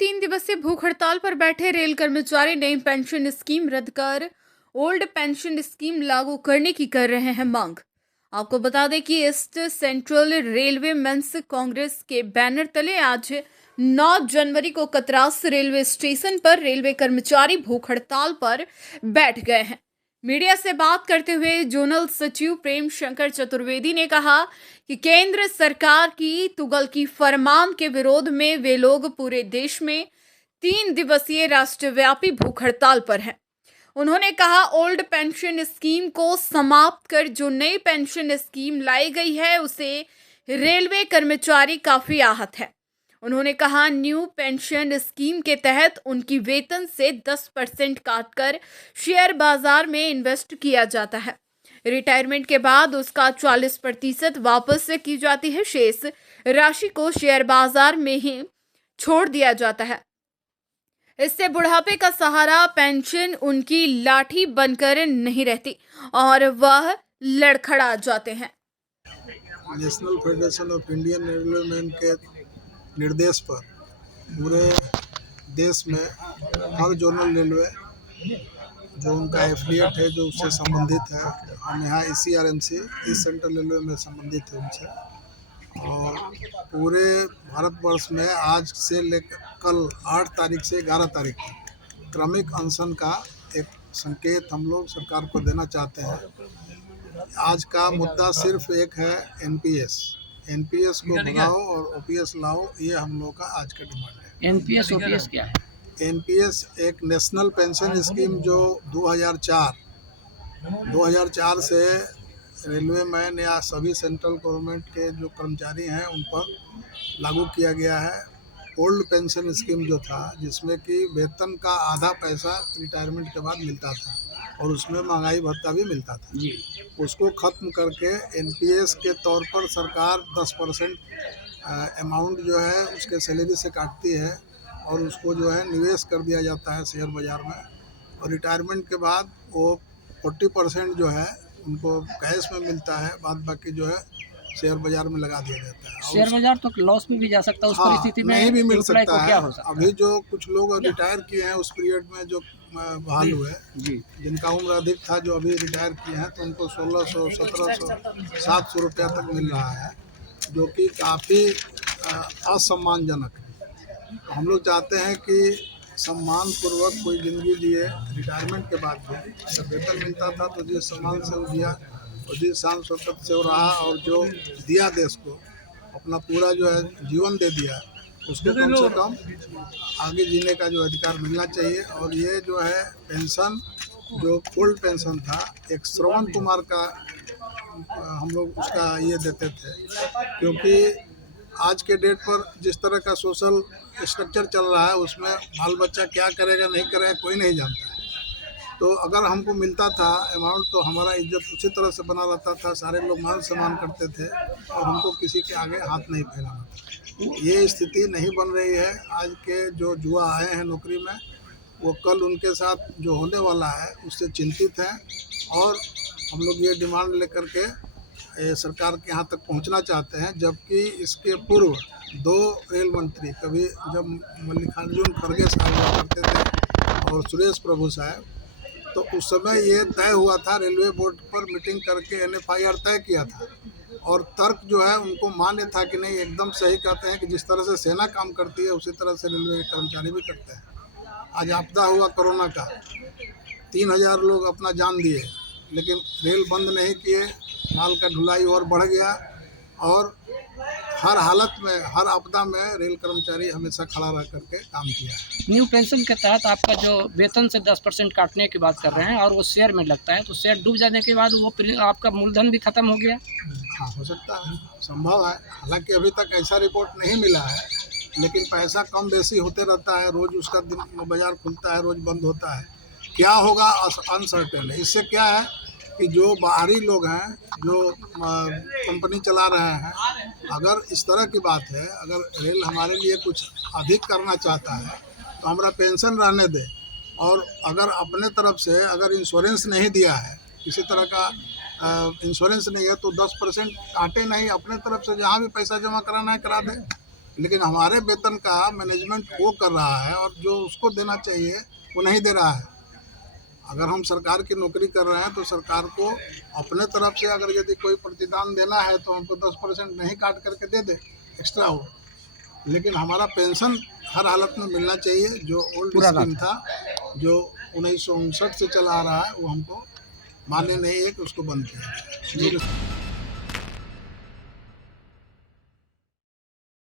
3 दिवसीय भूख हड़ताल पर बैठे रेल कर्मचारी नई पेंशन स्कीम रद्द कर ओल्ड पेंशन स्कीम लागू करने की कर रहे हैं मांग। आपको बता दें कि east central railway men's congress के बैनर तले आज 9 जनवरी को कतरास रेलवे स्टेशन पर रेलवे कर्मचारी भूख हड़ताल पर बैठ गए हैं। मीडिया से बात करते हुए जोनल सचिव प्रेम शंकर चतुर्वेदी ने कहा कि केंद्र सरकार की तुगल की फरमान के विरोध में वे लोग पूरे देश में 3 दिवसीय राष्ट्रव्यापी भूख हड़ताल पर हैं। उन्होंने कहा, ओल्ड पेंशन स्कीम को समाप्त कर जो नई पेंशन स्कीम लाई गई है उसे रेलवे कर्मचारी काफी आहत है। उन्होंने कहा, न्यू पेंशन स्कीम के तहत उनकी वेतन से 10% काटकर शेयर बाजार में इन्वेस्ट किया जाता है। रिटायरमेंट के बाद उसका 40% वापस की जाती है। शेष राशि को शेयर बाजार में ही छोड़ दिया जाता है। इससे बुढ़ापे का सहारा पेंशन उनकी लाठी बनकर नहीं रहती और वह लड़खड़ा जाते हैं। National federation of Indian railwaymen के निर्देश पर पूरे देश में हर जोनल रेलवे जो उनका एफिलिएट है, जो उससे संबंधित है, हम यहाँ ECRMC ईस्ट सेंट्रल रेलवे में संबंधित है उनसे, और पूरे भारतवर्ष में आज से लेकर कल 8 तारीख से 11 तारीख तक क्रमिक अनशन का एक संकेत हम लोग सरकार को देना चाहते हैं। आज का मुद्दा सिर्फ एक है, एनपीएस को भगाओ और ओपीएस लाओ, ये हम लोग का आज का डिमांड है। एनपीएस ओपीएस क्या है? एनपीएस एक नेशनल पेंशन स्कीम जो 2004 से रेलवे मैन या सभी सेंट्रल गवर्नमेंट के जो कर्मचारी हैं उन पर लागू किया गया है। ओल्ड पेंशन स्कीम जो था, जिसमें कि वेतन का आधा पैसा रिटायरमेंट के बाद मिलता था और उसमें महंगाई भत्ता भी मिलता था जी। उसको ख़त्म करके एनपीएस के तौर पर सरकार 10% अमाउंट जो है उसके सैलरी से काटती है और उसको जो है निवेश कर दिया जाता है शेयर बाज़ार में, और रिटायरमेंट के बाद वो 40% जो है उनको कैश में मिलता है, बाद बाकी जो है शेयर बाज़ार में लगा दिया जाता है। शेयर बाजार तो लॉस में भी जा सकता है, उस परिस्थिति में नहीं भी मिल एम्प्लॉय सकता को क्या है। हो सकता है? अभी जो कुछ लोग रिटायर किए हैं उस पीरियड में जो बहाल हुए, जिनका उम्र अधिक था, जो अभी रिटायर किए हैं, तो उनको 1600, 1700, 700 रुपया तक मिल रहा है, जो कि काफ़ी असम्मानजनक है। तो हम लोग चाहते हैं कि सम्मानपूर्वक कोई ज़िंदगी जिए, रिटायरमेंट के बाद भी अगर वेतन मिलता था तो जिस सम्मान से वो जिया और जिस शान शौकत से वो रहा और जो दिया देश को, अपना पूरा जो है जीवन दे दिया, उसको कम से कम आगे जीने का जो अधिकार मिलना चाहिए। और ये जो है पेंशन, जो ओल्ड पेंशन था, एक श्रवण कुमार का हम लोग उसका ये देते थे, क्योंकि आज के डेट पर जिस तरह का सोशल स्ट्रक्चर चल रहा है उसमें बाल बच्चा क्या करेगा नहीं करेगा कोई नहीं जानता है। तो अगर हमको मिलता था अमाउंट तो हमारा इज्जत उसी तरह से बना रहता था, सारे लोग मान सम्मान करते थे और हमको किसी के आगे हाथ नहीं फैलाना था। ये स्थिति नहीं बन रही है। आज के जो युवा आए हैं नौकरी में, वो कल उनके साथ जो होने वाला है उससे चिंतित हैं, और हम लोग ये डिमांड लेकर के सरकार के यहाँ तक पहुँचना चाहते हैं। जबकि इसके पूर्व 2 रेल मंत्री, कभी जब मल्लिकार्जुन खड़गे साहब हुआ करते थे और सुरेश प्रभु साहब, तो उस समय ये तय हुआ था, रेलवे बोर्ड पर मीटिंग करके NFIR तय किया था, और तर्क जो है उनको मान्य था कि नहीं, एकदम सही कहते हैं कि जिस तरह से सेना काम करती है उसी तरह से रेलवे के कर्मचारी भी करते हैं। आज आपदा हुआ कोरोना का, 3000 लोग अपना जान दिए, लेकिन रेल बंद नहीं किए, माल का ढुलाई और बढ़ गया, और हर हालत में, हर आपदा में रेल कर्मचारी हमेशा खड़ा रह करके काम किया है। न्यू पेंशन के तहत आपका जो वेतन से 10% काटने की बात कर रहे हैं और वो शेयर में लगता है, तो शेयर डूब जाने के बाद वो आपका मूलधन भी खत्म हो गया? हाँ, हो सकता है, संभव है। हालांकि अभी तक ऐसा रिपोर्ट नहीं मिला है, लेकिन पैसा कम बेसी होते रहता है, रोज़ उसका दिन बाजार खुलता है, रोज़ बंद होता है। क्या होगा अनसर्टेन है। इससे क्या है कि जो बाहरी लोग हैं, जो कंपनी चला रहे हैं, अगर इस तरह की बात है, अगर रेल हमारे लिए कुछ अधिक करना चाहता है तो हमारा पेंशन रहने दे, और अगर अपने तरफ से अगर इंश्योरेंस नहीं दिया है, किसी तरह का इंश्योरेंस नहीं है, तो 10% काटे नहीं, अपने तरफ से जहाँ भी पैसा जमा कराना है करा दे। लेकिन हमारे वेतन का मैनेजमेंट वो कर रहा है और जो उसको देना चाहिए वो नहीं दे रहा है। अगर हम सरकार की नौकरी कर रहे हैं तो सरकार को अपने तरफ से अगर यदि कोई प्रतिदान देना है तो हमको 10% नहीं काट करके दे दे एक्स्ट्रा हो, लेकिन हमारा पेंशन हर हालत में मिलना चाहिए। जो ओल्ड स्कीम था जो 1959 से चला आ रहा है वो हमको मान्य नहीं है कि उसको बंद किया।